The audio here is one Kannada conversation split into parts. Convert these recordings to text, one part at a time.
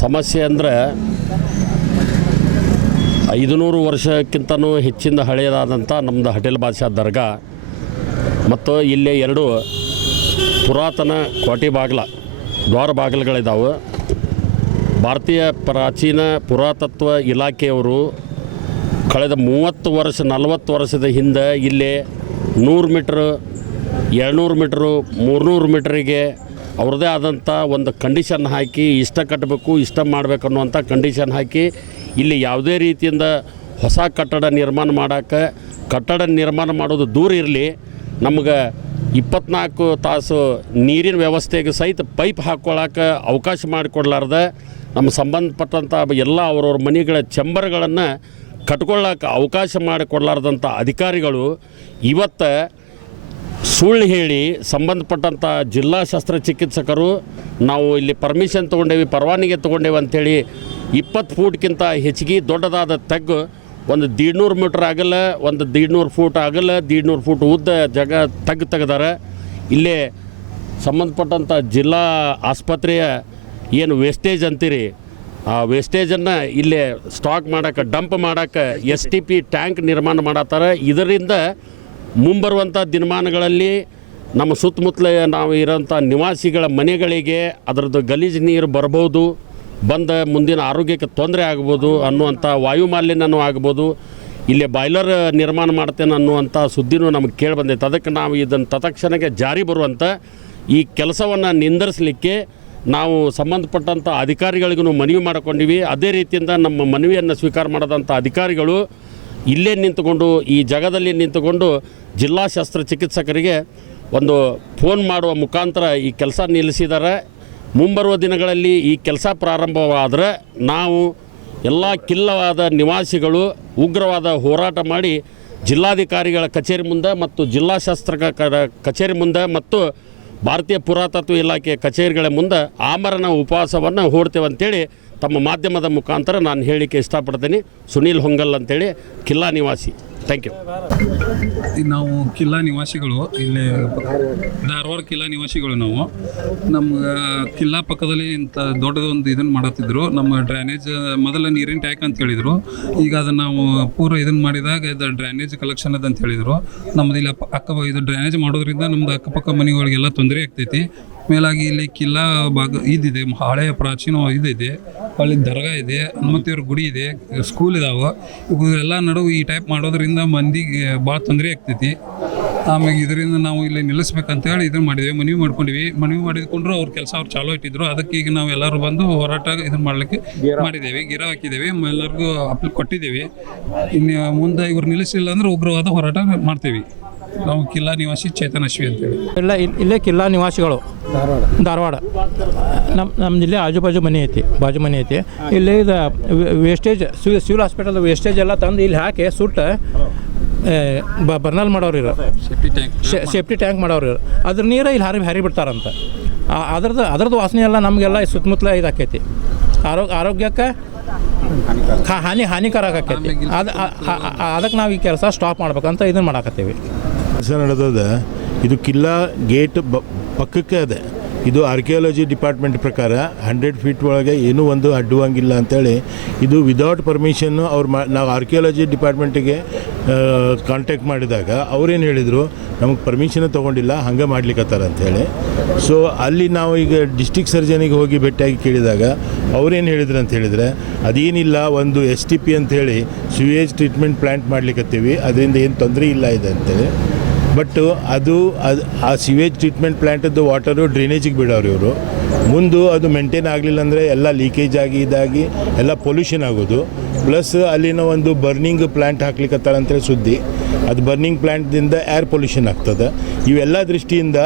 ಸಮಸ್ಯೆ ಅಂದರೆ 500 ವರ್ಷಕ್ಕಿಂತನೂ ಹೆಚ್ಚಿನ ಹಳೆಯದಾದಂಥ ನಮ್ಮದು ಹಟೇಲ್ ಬಾದ್ಶಾ ದರ್ಗಾ ಮತ್ತು ಇಲ್ಲಿ 2 ಪುರಾತನ ಕೋಟೆ ದ್ವಾರ ಬಾಗಿಲುಗಳಿದ್ದಾವೆ. ಭಾರತೀಯ ಪ್ರಾಚೀನ ಪುರಾತತ್ವ ಇಲಾಖೆಯವರು ಕಳೆದ 30 ವರ್ಷ 40 ವರ್ಷದ ಹಿಂದೆ ಇಲ್ಲಿ 100 ಮೀಟ್ರ್ 200 ಮೀಟ್ರು 300 ಮೀಟ್ರಿಗೆ ಅವ್ರದ್ದೇ ಆದಂಥ ಒಂದು ಕಂಡೀಷನ್ ಹಾಕಿ ಇಷ್ಟ ಕಟ್ಟಬೇಕು ಇಷ್ಟ ಮಾಡಬೇಕು ಅನ್ನುವಂಥ ಕಂಡೀಷನ್ ಹಾಕಿ ಇಲ್ಲಿ ಯಾವುದೇ ರೀತಿಯಿಂದ ಹೊಸ ಕಟ್ಟಡ ನಿರ್ಮಾಣ ಮಾಡೋದು ದೂರ ಇರಲಿ, ನಮ್ಗೆ 24 ತಾಸು ನೀರಿನ ವ್ಯವಸ್ಥೆಗೆ ಸಹಿತ ಪೈಪ್ ಹಾಕ್ಕೊಳ್ಳೋಕೆ ಅವಕಾಶ ಮಾಡಿಕೊಡ್ಲಾರ್ದೆ ನಮ್ಮ ಸಂಬಂಧಪಟ್ಟಂಥ ಎಲ್ಲ ಅವ್ರವ್ರ ಮನೆಗಳ ಚಂಬರ್ಗಳನ್ನು ಕಟ್ಕೊಳ್ಳೋಕೆ ಅವಕಾಶ ಮಾಡಿಕೊಡ್ಲಾರ್ದಂಥ ಅಧಿಕಾರಿಗಳು ಇವತ್ತು ಸುಳ್ಳು ಹೇಳಿ ಸಂಬಂಧಪಟ್ಟಂಥ ಜಿಲ್ಲಾ ಶಸ್ತ್ರಚಿಕಿತ್ಸಕರು ನಾವು ಇಲ್ಲಿ ಪರ್ಮಿಷನ್ ಪರವಾನಗಿ ತೊಗೊಂಡೇವೆ ಅಂಥೇಳಿ 20 ಫೂಟ್ಗಿಂತ ಹೆಚ್ಚಿಗೆ ದೊಡ್ಡದಾದ ತಗ್ಗು ಒಂದು 150 ಮೀಟ್ರ್ ಆಗಲ್ಲ, ಒಂದು 150 ಫೂಟ್ ಆಗಲ್ಲ, 150 ಫೂಟ್ ಉದ್ದ ತೆಗೆದಾರೆ. ಇಲ್ಲೇ ಸಂಬಂಧಪಟ್ಟಂಥ ಜಿಲ್ಲಾ ಆಸ್ಪತ್ರೆಯ ಏನು ವೇಸ್ಟೇಜ್ ಅಂತೀರಿ, ಆ ವೇಸ್ಟೇಜನ್ನು ಇಲ್ಲೇ ಸ್ಟಾಕ್ ಮಾಡೋಕ್ಕೆ ಡಂಪ್ ಮಾಡೋಕ್ಕೆ STP ಟ್ಯಾಂಕ್ ನಿರ್ಮಾಣ ಮಾಡತ್ತಾರೆ. ಇದರಿಂದ ಮುಂಬರುವಂಥ ದಿನಮಾನಗಳಲ್ಲಿ ನಮ್ಮ ಸುತ್ತಮುತ್ತಲ ನಾವು ಇರೋಂಥ ನಿವಾಸಿಗಳ ಮನೆಗಳಿಗೆ ಅದರದ್ದು ಗಲೀಜು ನೀರು ಬರ್ಬೋದು, ಬಂದ ಮುಂದಿನ ಆರೋಗ್ಯಕ್ಕೆ ತೊಂದರೆ ಆಗ್ಬೋದು ಅನ್ನುವಂಥ ವಾಯುಮಾಲಿನ್ಯನೂ ಆಗ್ಬೋದು. ಇಲ್ಲೇ ಬಾಯ್ಲರ್ ನಿರ್ಮಾಣ ಮಾಡ್ತೇನೆ ಅನ್ನುವಂಥ ಸುದ್ದಿನೂ ನಮಗೆ ಕೇಳಿ ಬಂದೈತೆ. ಅದಕ್ಕೆ ನಾವು ಇದನ್ನು ತತ್ಕ್ಷಣಕ್ಕೆ ಜಾರಿ ಬರುವಂಥ ಈ ಕೆಲಸವನ್ನು ನಿಂದಿರಿಸಲಿಕ್ಕೆ ನಾವು ಸಂಬಂಧಪಟ್ಟಂಥ ಅಧಿಕಾರಿಗಳಿಗೂ ಮನವಿ ಮಾಡಿಕೊಂಡಿವಿ. ಅದೇ ರೀತಿಯಿಂದ ನಮ್ಮ ಮನವಿಯನ್ನು ಸ್ವೀಕಾರ ಮಾಡಿದಂಥ ಅಧಿಕಾರಿಗಳು ಇಲ್ಲೇ ನಿಂತುಕೊಂಡು ಈ ಜಾಗದಲ್ಲಿ ನಿಂತುಕೊಂಡು ಜಿಲ್ಲಾ ಶಸ್ತ್ರಚಿಕಿತ್ಸಕರಿಗೆ ಒಂದು ಫೋನ್ ಮಾಡುವ ಮುಖಾಂತರ ಈ ಕೆಲಸ ನಿಲ್ಲಿಸಿದ್ದಾರೆ. ಮುಂಬರುವ ದಿನಗಳಲ್ಲಿ ಈ ಕೆಲಸ ಪ್ರಾರಂಭವಾದರೆ ನಾವು ಎಲ್ಲ ಕಿಲ್ಲವಾದ ನಿವಾಸಿಗಳು ಉಗ್ರವಾದ ಹೋರಾಟ ಮಾಡಿ ಜಿಲ್ಲಾಧಿಕಾರಿಗಳ ಕಚೇರಿ ಮುಂದೆ ಮತ್ತು ಜಿಲ್ಲಾ ಕಚೇರಿ ಮುಂದೆ ಮತ್ತು ಭಾರತೀಯ ಪುರಾತತ್ವ ಇಲಾಖೆ ಕಚೇರಿಗಳ ಮುಂದೆ ಆಮರಣ ಉಪವಾಸವನ್ನು ಹೂಡ್ತೇವೆ ಅಂತೇಳಿ ತಮ್ಮ ಮಾಧ್ಯಮದ ಮುಖಾಂತರ ನಾನು ಹೇಳಿಕೆ ಇಷ್ಟಪಡ್ತೀನಿ. ಸುನೀಲ್ ಹೊಂಗಲ್ ಅಂತೇಳಿ ಕಿಲ್ಲಾ ನಿವಾಸಿ. Thank you. ನಾವು ಕಿಲ್ಲಾ ನಿವಾಸಿಗಳು, ಇಲ್ಲಿ ಧಾರವಾಡ ಕಿಲ್ಲಾ ನಿವಾಸಿಗಳು. ನಾವು ನಮ್ಮ ಕಿಲ್ಲಾ ಪಕ್ಕದಲ್ಲಿ ಇಂಥ ದೊಡ್ಡದೊಂದು ಇದನ್ನು ಮಾಡತ್ತಿದ್ರು. ನಮ್ಮ ಡ್ರೈನೇಜ್ ಮೊದಲ ನೀರಿನ ಟ್ಯಾಂಕ್ ಅಂತ ಹೇಳಿದರು. ಈಗ ಅದನ್ನು ನಾವು ಪೂರ ಇದನ್ನು ಮಾಡಿದಾಗ ಇದು ಡ್ರೈನೇಜ್ ಕಲೆಕ್ಷನ್ ಅದ ಅಂತ ಹೇಳಿದರು. ನಮ್ಮದು ಇಲ್ಲಿ ಇದು ಡ್ರೈನೇಜ್ ಮಾಡೋದ್ರಿಂದ ನಮ್ಮದು ಅಕ್ಕಪಕ್ಕ ಮನೆಗಳಿಗೆಲ್ಲ ತೊಂದರೆ ಆಗ್ತೈತಿ. ಮೇಲಾಗಿ ಇಲ್ಲಿ ಕಿಲ್ಲಾ ಇದಿದೆ, ಹಳೆಯ ಪ್ರಾಚೀನ ಇದಿದೆ, ಅಲ್ಲಿ ದರ್ಗಾ ಇದೆ, ಹನುಮಂತೇವ್ರ ಗುಡಿ ಇದೆ, ಸ್ಕೂಲ್ ಇದಾವೆ. ಇವೆಲ್ಲ ನಡುವೆ ಈ ಟೈಪ್ ಮಾಡೋದ್ರಿಂದ ಮಂದಿಗೆ ಭಾಳ ತೊಂದರೆ ಆಗ್ತೈತಿ. ಆಮೇಲೆ ಇದರಿಂದ ನಾವು ಇಲ್ಲಿ ನಿಲ್ಲಿಸ್ಬೇಕಂತೇಳಿ ಇದನ್ನು ಮಾಡಿದ್ದೇವೆ, ಮನವಿ ಮಾಡಿಕೊಂಡ್ರು ಅವ್ರ ಕೆಲಸ ಅವ್ರು ಚಾಲೂ ಇಟ್ಟಿದ್ರು. ಅದಕ್ಕೆ ಈಗ ನಾವು ಎಲ್ಲರೂ ಬಂದು ಹೋರಾಟ ಇದನ್ನು ಮಾಡಲಿಕ್ಕೆ ಮಾಡಿದ್ದೇವೆ, ಗಿರ ಹಾಕಿದ್ದೇವೆ, ಎಲ್ಲರಿಗೂ ಅಪ್ಲಿಕ್ ಕೊಟ್ಟಿದ್ದೇವೆ. ಇನ್ನು ಮುಂದೆ ಇವ್ರು ನಿಲ್ಲಿಸಿಲ್ಲ ಅಂದ್ರೆ ಉಗ್ರವಾದ ಹೋರಾಟ ಮಾಡ್ತೇವೆ. ನಾವು ಕಿಲ್ಲಾ ನಿವಾಸಿ ಚೇತನ್ ಅಶ್ವಿ ಅಂತೇಳಿ. ಇಲ್ಲೇ ಕಿಲ್ಲಾ ನಿವಾಸಿಗಳು ಧಾರವಾಡ. ನಮ್ಮ ಜಿಲ್ಲೆ ಬಾಜು ಮನೆ ಐತಿ. ಇಲ್ಲಿ ಇದು ವೇಸ್ಟೇಜ್ ಸಿವಿಲ್ ಹಾಸ್ಪಿಟಲ್ ವೇಸ್ಟೇಜ್ ಎಲ್ಲ ತಂದು ಇಲ್ಲಿ ಹಾಕಿ ಸುಟ್ಟು ಬರ್ನಲ್ ಮಾಡೋರು ಇರೋ, ಸೇಫ್ಟಿ ಟ್ಯಾಂಕ್ ಮಾಡೋರು ಇರೋ, ಅದ್ರ ನೀರು ಇಲ್ಲಿ ಹಾರಿ ಬಿಡ್ತಾರಂತ. ಅದ್ರದ್ದು ವಾಸನೆ ಎಲ್ಲ ನಮಗೆಲ್ಲ ಸುತ್ತಮುತ್ತಲ ಇದಾಕೈತಿ. ಆರೋಗ್ಯಕ್ಕೆ ಹಾನಿಕರ ಆಕೈತಿ. ಅದಕ್ಕೆ ನಾವು ಈ ಕೆಲಸ ಸ್ಟಾಪ್ ಮಾಡ್ಬೇಕಂತ ಇದನ್ನು ಮಾಡಾಕತ್ತೀವಿ. ಕೆಲಸ ನಡೆದದ. ಇದು ಕಿಲ್ಲಾ ಗೇಟ್ ಪಕ್ಕಕ್ಕೆ ಅದೇ. ಇದು ಆರ್ಕಿಯಾಲಜಿ ಡಿಪಾರ್ಟ್ಮೆಂಟ್ ಪ್ರಕಾರ 100 ಫೀಟ್ ಒಳಗೆ ಏನೂ ಒಂದು ಅಡ್ಡುವಂಗಿಲ್ಲ ಅಂಥೇಳಿ ಇದು ವಿದೌಟ್ ಪರ್ಮಿಷನ್ನು ನಾವು ಆರ್ಕಿಯಾಲಜಿ ಡಿಪಾರ್ಟ್ಮೆಂಟಿಗೆ ಕಾಂಟ್ಯಾಕ್ಟ್ ಮಾಡಿದಾಗ ಅವ್ರೇನು ಹೇಳಿದರು, ನಮಗೆ ಪರ್ಮಿಷನ್ ತೊಗೊಂಡಿಲ್ಲ, ಹಂಗೆ ಮಾಡ್ಲಿಕ್ಕತ್ತಾರ ಅಂಥೇಳಿ. ಸೊ ಅಲ್ಲಿ ನಾವು ಈಗ ಡಿಸ್ಟ್ರಿಕ್ಟ್ ಸರ್ಜನಿಗೆ ಹೋಗಿ ಭೇಟಿಯಾಗಿ ಕೇಳಿದಾಗ ಅವ್ರೇನು ಹೇಳಿದ್ರು ಅಂತ ಹೇಳಿದರೆ, ಅದೇನಿಲ್ಲ, ಒಂದು STP ಅಂಥೇಳಿ ಸ್ಯೂಯೇಜ್ ಟ್ರೀಟ್ಮೆಂಟ್ ಪ್ಲ್ಯಾಂಟ್ ಮಾಡ್ಲಿಕ್ಕತ್ತೀವಿ, ಅದರಿಂದ ಏನು ತೊಂದರೆ ಇಲ್ಲ ಇದೆ ಅಂತೇಳಿ. ಬಟ್ ಆ ಸಿವೇಜ್ ಟ್ರೀಟ್ಮೆಂಟ್ ಪ್ಲ್ಯಾಂಟದ್ದು ವಾಟರು ಡ್ರೈನೇಜಿಗೆ ಬಿಡೋರು ಇವರು. ಮುಂದೆ ಅದು ಮೇಂಟೈನ್ ಆಗಲಿಲ್ಲ ಅಂದರೆ ಎಲ್ಲ ಲೀಕೇಜ್ ಆಗಿ ಇದಾಗಿ ಎಲ್ಲ ಪೊಲ್ಯೂಷನ್ ಆಗೋದು. ಪ್ಲಸ್ ಅಲ್ಲಿನ ಒಂದು ಬರ್ನಿಂಗ್ ಪ್ಲ್ಯಾಂಟ್ ಹಾಕ್ಲಿಕ್ಕತ್ತಾರ ಅಂತೇಳಿ ಸುದ್ದಿ. ಅದು ಬರ್ನಿಂಗ್ ಪ್ಲ್ಯಾಂಟ್ದಿಂದ ಏರ್ ಪೊಲ್ಯೂಷನ್ ಆಗ್ತದೆ. ಇವೆಲ್ಲ ದೃಷ್ಟಿಯಿಂದ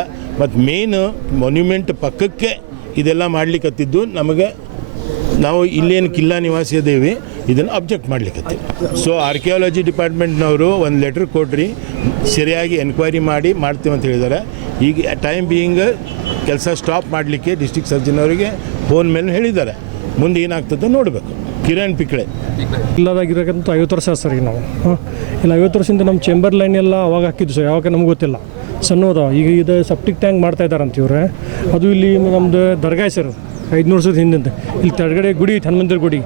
ಮತ್ತು ಮೇನ್ ಮೊನ್ಯುಮೆಂಟ್ ಪಕ್ಕಕ್ಕೆ ಇದೆಲ್ಲ ಮಾಡ್ಲಿಕ್ಕತ್ತಿದ್ದು ನಮಗೆ, ನಾವು ಇಲ್ಲೇನು ಕಿಲ್ಲಾ ನಿವಾಸಿ ಅದೇವಿ ಇದನ್ನು ಅಬ್ಜೆಕ್ಟ್ ಮಾಡ್ಲಿಕ್ಕತ್ತೀವಿ. ಸೊ ಆರ್ಕಿಯಾಲಜಿ ಡಿಪಾರ್ಟ್ಮೆಂಟ್ನವರು ಒಂದು ಲೆಟ್ರ್ ಕೊಡ್ರಿ, ಸರಿಯಾಗಿ ಎನ್ಕ್ವೈರಿ ಮಾಡ್ತೀವಿ ಅಂತ ಹೇಳಿದ್ದಾರೆ. ಈಗ ಟೈಮ್ ಬೀಯಿಂಗ್ ಕೆಲಸ ಸ್ಟಾಪ್ ಮಾಡಲಿಕ್ಕೆ ಡಿಸ್ಟ್ರಿಕ್ಟ್ ಸರ್ಜನ್ ಅವರಿಗೆ ಫೋನ್ ಮೇಲೆ ಹೇಳಿದ್ದಾರೆ. ಮುಂದೆ ಏನಾಗ್ತದೆ ನೋಡಬೇಕು. ಕಿರಣ್ ಪಿಕ್ಳೆ ಇಲ್ಲದಾಗಿರೋಕ್ಕಂತ 50 ವರ್ಷ ಸರ್. ಈಗ ನಾವು ಇಲ್ಲ 50 ವರ್ಷದಿಂದ ನಮ್ಮ ಚೇಂಬರ್ ಲೈನ್ ಎಲ್ಲ ಅವಾಗ ಹಾಕಿದ್ದು ಸರ್, ಯಾವಾಗ ನಮ್ಗೆ ಗೊತ್ತಿಲ್ಲ, ಸಣ್ಣದ. ಈಗ ಇದು ಸೆಪ್ಟಿಕ್ ಟ್ಯಾಂಕ್ ಮಾಡ್ತಾಯಿದ್ದಾರಂತ ಇವ್ರೆ. ಅದು ಇಲ್ಲಿ ನಮ್ಮದು ದರ್ಗಾ ಸರ್, 500 ವರ್ಷದ ಹಿಂದಿಂದ. ಇಲ್ಲಿ ತೆಳಗಡೆ ಗುಡಿ ಐತೆ, ಹನುಮಂತರ ಗುಡಿ.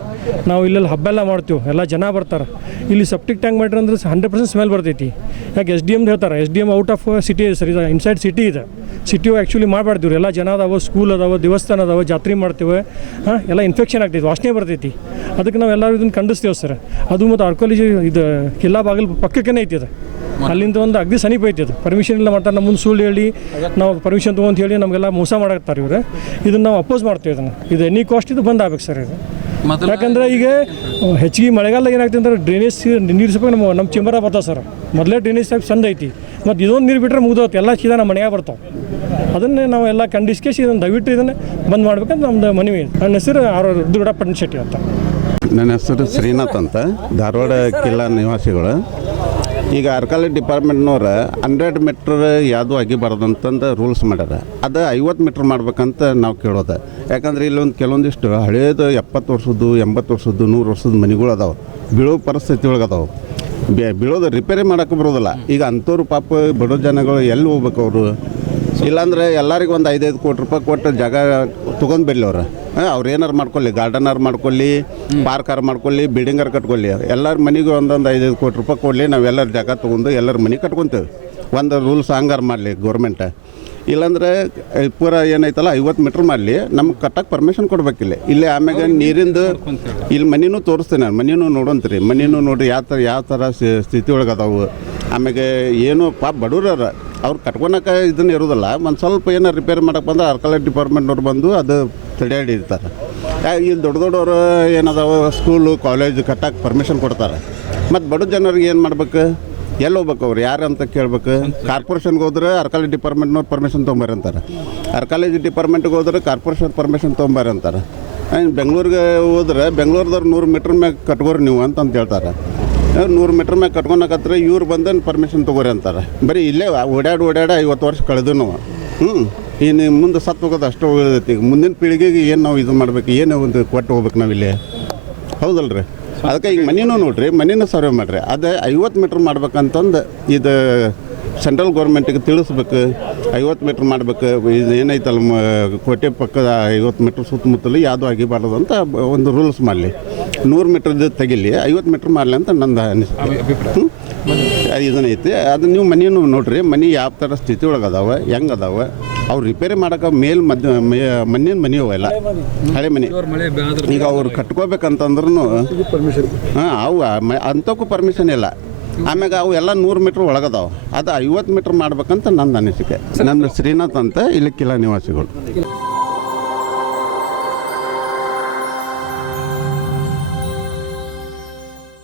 ನಾವು ಇಲ್ಲೆಲ್ಲ ಹಬ್ಬ ಎಲ್ಲ ಮಾಡ್ತೀವಿ, ಎಲ್ಲ ಜನ ಬರ್ತಾರೆ. ಇಲ್ಲಿ ಸೆಪ್ಟಿಕ್ ಟ್ಯಾಂಕ್ ಮಾಡ್ರಿ ಅಂದ್ರೆ 100% ಸ್ಮೆಲ್ ಬರ್ತೈತಿ. ಯಾಕೆ SDM ಹೇಳ್ತಾರೆ, SDM ಔಟ್ ಆಫ್ ಸಿಟಿ ಇದೆ ಸರ್, ಇದು ಇನ್ಸೈಡ್ ಸಿಟಿ ಇದೆ. ಸಿಟಿಯು ಆ್ಯಕ್ಚುಲಿ ಮಾಡಬಾರ್ದು. ಎಲ್ಲ ಜನ ಅದಾವೆ, ಸ್ಕೂಲ್ ಅದಾವೆ, ದೇವಸ್ಥಾನ ಅದಾವೆ, ಜಾತ್ರೆ ಮಾಡ್ತೇವೆ. ಎಲ್ಲ ಇನ್ಫೆಕ್ಷನ್ ಆಗ್ತೈತಿ, ವಾಸನೆ ಬರ್ತೈತಿ. ಅದಕ್ಕೆ ನಾವು ಎಲ್ಲರೂ ಇದನ್ನು ಖಂಡಿಸ್ತೇವೆ ಸರ್. ಅದು ಮತ್ತು ಆರ್ಕೋಲಜಿ ಇದು ಕಿಲ್ಲಾ ಬಾಗಿಲು ಪಕ್ಕಕ್ಕೇ ಐತಿ ಅದು. ಅಲ್ಲಿಂದ ಒಂದು ಅಗ್ದಿ ಸಮೀಪ ಐತಿ ಅದು. ಪರ್ಮಿಷನ್ ಇಲ್ಲ ಮಾಡ್ತಾರೆ, ನಮ್ಮ ಮುಂದೆ ಸುಳ್ಳು ಹೇಳಿ ನಾವು ಪರ್ಮಿಷನ್ ತೊಗೊಂತ ಹೇಳಿ ನಮಗೆಲ್ಲ ಮೋಸ ಮಾಡಾಕ್ತಾರೆ ಇವರು. ಇದನ್ನು ನಾವು ಅಪೋಸ್ ಮಾಡ್ತೀವಿ. ಇದು ಎನಿ ಕಾಸ್ಟ್ ಇದು ಬಂದ್ ಆಗ್ಬೇಕು ಸರ್ ಇದು. ಯಾಕಂದ್ರೆ ಈಗ ಹೆಚ್ಚಿಗೆ ಮಳೆಗಾಲ ಏನಾಗ್ತದೆ ಅಂದ್ರೆ ಡ್ರೈನೇಜ್ ನೀರು ಸ್ವಲ್ಪ ನಮ್ಮ ಚೇಂಬರಾಗ ಬರ್ತಾವೆ ಸರ್. ಮೊದಲೇ ಡ್ರೈನೇಜ್ ಟೈಪ್ ಚಂದ ಐತಿ, ಮತ್ತು ಇದೊಂದು ನೀರು ಬಿಟ್ಟರೆ ಮುಗ್ದೋತು, ಎಲ್ಲ ಸೀದಾ ನಮ್ಮ ಮನೆಯಾಗ ಬರ್ತಾವೆ. ಅದನ್ನೇ ನಾವು ಎಲ್ಲ ಕಂಡಿಸ್ಕೇಸಿ ಇದನ್ನು ದಯವಿಟ್ಟು ಇದನ್ನು ಬಂದ್ ಮಾಡ್ಬೇಕಂತ ನಮ್ಮದು ಮನವಿ. ನನ್ನ ಹೆಸರು ರುದ್ರಗೌಡ ಪಟ್ಟಣ ಶೆಟ್ಟಿ ಅಂತ. ನನ್ನ ಹೆಸರು ಶ್ರೀನಾಥ್ ಅಂತ, ಧಾರವಾಡ ಕಿಲ್ಲಾ ನಿವಾಸಿಗಳು. ಈಗ ಅರ್ಕಾಲಿ ಡಿಪಾರ್ಟ್ಮೆಂಟ್ನವ್ರು 100 ಮೀಟ್ರ್ ಯಾವುದೂ ಆಗಿಬಾರ್ದಂತಂದು ರೂಲ್ಸ್ ಮಾಡ್ಯಾರ. ಅದು 50 ಮೀಟ್ರ್ ಮಾಡ್ಬೇಕಂತ ನಾವು ಕೇಳೋದು. ಯಾಕಂದ್ರೆ ಇಲ್ಲೊಂದು ಕೆಲವೊಂದಿಷ್ಟು ಹಳೇದು 70 ವರ್ಷದ್ದು 80 ವರ್ಷದ್ದು 100 ವರ್ಷದ ಮನೆಗಳು ಅದಾವೆ, ಬೀಳೋ ಪರಿಸ್ಥಿತಿ ಒಳಗೆ ಅದಾವೆ. ಬೀಳೋದು ರಿಪೇರಿ ಮಾಡೋಕ್ಕೆ ಬರೋದಿಲ್ಲ. ಈಗ ಅಂಥವ್ರು ಪಾಪ ಬಡೋ ಜನಗಳು ಎಲ್ಲಿ ಹೋಗ್ಬೇಕು ಅವರು? ಇಲ್ಲಾಂದರೆ ಎಲ್ಲರಿಗೂ ಒಂದು 5-5 ಕೋಟಿ ರೂಪಾಯಿ ಕೊಟ್ಟು ಜಾಗ ತೊಗೊಂಡು ಬಿಡಲಿ ಅವ್ರು ಏನಾರು ಮಾಡ್ಕೊಳ್ಳಿ, ಗಾರ್ಡನರ್ ಮಾಡ್ಕೊಳ್ಳಿ, ಪಾರ್ಕರ್ ಮಾಡ್ಕೊಳ್ಳಿ, ಬಿಲ್ಡಿಂಗರ್ ಕಟ್ಕೊಳ್ಳಿ. ಎಲ್ಲರ ಮನೆಗೂ ಒಂದೊಂದು 5-5 ಕೋಟಿ ರೂಪಾಯಿ ಕೊಡಲಿ, ನಾವು ಎಲ್ಲರ ಜಾಗ ತೊಗೊಂಡು ಎಲ್ಲರ ಮನೆ ಕಟ್ಕೊತೇವೆ. ಒಂದು ರೂಲ್ಸ್ ಹಂಗಾರು ಮಾಡಲಿ ಗೌರ್ಮೆಂಟ್. ಇಲ್ಲಾಂದರೆ ಪೂರ ಏನೈತಲ್ಲ 50 ಮೀಟ್ರ್ ಮಾಡಲಿ, ನಮ್ಗೆ ಕಟ್ಟಕ್ಕೆ ಪರ್ಮಿಷನ್ ಕೊಡ್ಬೇಕಿಲ್ಲ. ಇಲ್ಲಿ ಆಮ್ಯಾಗ ನೀರಿಂದು ಇಲ್ಲಿ ಮನೆಯೂ ತೋರಿಸ್ತೀನಿ ನಾನು, ಮನೆಯೂ ನೋಡೋಂತ್ರಿ. ಮನೆಯೂ ನೋಡಿರಿ ಯಾವ ಥರ ಸ್ಥಿತಿ ಒಳಗೆ ಅದಾವು. ಆಮ್ಯಾಗೆ ಏನು ಪಾಪ ಬಡವ್ರ ಅವ್ರು ಕಟ್ಕೊಳಕ್ಕೆ ಇದನ್ನು ಇರೋದಿಲ್ಲ. ಒಂದು ಸ್ವಲ್ಪ ಏನಾರು ರಿಪೇರಿ ಮಾಡೋಕೆ ಬಂದ್ರೆ ಅರ್ಕಾಲಿ ಡಿಪಾರ್ಟ್ಮೆಂಟ್ನವ್ರು ಬಂದು ಅದು ತಡೆಹಿಡಿತಾರೆ. ಇಲ್ಲಿ ದೊಡ್ಡವರು ಏನದಾವ ಸ್ಕೂಲು ಕಾಲೇಜು ಕಟ್ಟಕ್ಕೆ ಪರ್ಮಿಷನ್ ಕೊಡ್ತಾರೆ. ಮತ್ತು ಬಡ ಜನರಿಗೆ ಏನು ಮಾಡ್ಬೇಕು? ಎಲ್ಲಿ ಹೋಗ್ಬೇಕು ಅವ್ರು? ಯಾರು ಅಂತ ಕೇಳ್ಬೇಕು? ಕಾರ್ಪೊರೇಷನ್ಗೆ ಹೋದ್ರೆ ಅರ್ಕಾಲಿ ಡಿಪಾರ್ಟ್ಮೆಂಟ್ನವ್ರು ಪರ್ಮಿಷನ್ ತೊಗೊಂಬಾರಿ ಅಂತಾರೆ, ಅರ್ಕಾಲಿ ಡಿಪಾರ್ಟ್ಮೆಂಟ್ಗೆ ಹೋದ್ರೆ ಕಾರ್ಪೊರೇಷನ್ ಪರ್ಮಿಷನ್ ತೊಗೊಂಬಾರಿ ಅಂತಾರೆ. ಬೆಂಗ್ಳೂರಿಗೆ ಹೋದ್ರೆ ಬೆಂಗ್ಳೂರ್ದವ್ರು 100 ಮೀಟ್ರ್ ಮ್ಯಾಗ ಕಟ್ಕೋರಿ ನೀವು ಅಂತ ಹೇಳ್ತಾರೆ. 100 ಮೀಟ್ರ್ ಮ್ಯಾಗ ಕಟ್ಕೊಳಕತ್ರ ಇವ್ರು ಬಂದು ಪರ್ಮಿಷನ್ ತೊಗೋರಿ ಅಂತಾರೆ. ಬರೀ ಇಲ್ಲೇ ಓಡಾಡಿ 50 ವರ್ಷ ಕಳೆದು ನಾವು ಇನ್ನು ಮುಂದೆ ಸತ್ತು ಹೋಗೋದು ಅಷ್ಟು ಉಳಿದೈತಿ. ಮುಂದಿನ ಪೀಳಿಗೆಗೆ ಏನು ನಾವು ಇದು ಮಾಡ್ಬೇಕು, ಏನು ಒಂದು ಕೊಟ್ಟು ಹೋಗ್ಬೇಕು ನಾವಿಲ್ಲಿ, ಹೌದಲ್ರಿ? ಅದಕ್ಕೆ ಈಗ ಮನೆಯೂ ನೋಡಿರಿ, ಮನೆಯೂ ಸರ್ವೆ ಮಾಡಿರಿ. ಅದೇ 50 ಮೀಟ್ರ್ ಮಾಡ್ಬೇಕಂತಂದು ಇದು ಸೆಂಟ್ರಲ್ ಗೌರ್ಮೆಂಟಿಗೆ ತಿಳಿಸ್ಬೇಕು. 50 ಮೀಟ್ರ್ ಮಾಡ್ಬೇಕು. ಇದು ಏನೈತಲ್ಲ ಕೋಟೆ ಪಕ್ಕದ 50 ಮೀಟ್ರ್ ಸುತ್ತಮುತ್ತಲು ಯಾವುದೂ ಆಗಿಬಾರ್ದು ಅಂತ ಒಂದು ರೂಲ್ಸ್ ಮಾಡಲಿ. 100 ಮೀಟ್ರದ್ದು ತೆಗಿಲಿ, 50 ಮೀಟ್ರ್ ಮಾಡಲಿ ಅಂತ ನಂದು ಅನಿಸ್ತು. ಇದನ್ನೈತಿ. ಅದು ನೀವು ಮನೆಯೂ ನೋಡಿರಿ, ಮನೆ ಯಾವ ಥರ ಸ್ಥಿತಿ ಒಳಗೆ ಅದಾವೆ, ಹೆಂಗೆ ಅದಾವೆ. ಅವ್ರು ರಿಪೇರಿ ಮಾಡೋಕೆ ಮಣ್ಣಿನ ಮನೆ ಅವೆಲ್ಲ ಹಳೆ ಮನೆ. ಈಗ ಅವ್ರು ಕಟ್ಕೋಬೇಕಂತಂದ್ರೂ ಅವು ಅಂಥಕ್ಕೂ ಪರ್ಮಿಷನ್ ಇಲ್ಲ. ಆಮ್ಯಾಗ ಅವು ಎಲ್ಲ 100 ಮೀಟ್ರ್ ಒಳಗದಾವೆ. ಅದು 50 ಮೀಟ್ರ್ ಮಾಡ್ಬೇಕಂತ ನನ್ನ ಅನಿಸಿಕೆ. ನನ್ನ ಶ್ರೀನಾಥ್ ಅಂತ, ಇಲ್ಲಿ ಕಿಲ್ಲಾ ನಿವಾಸಿಗಳು.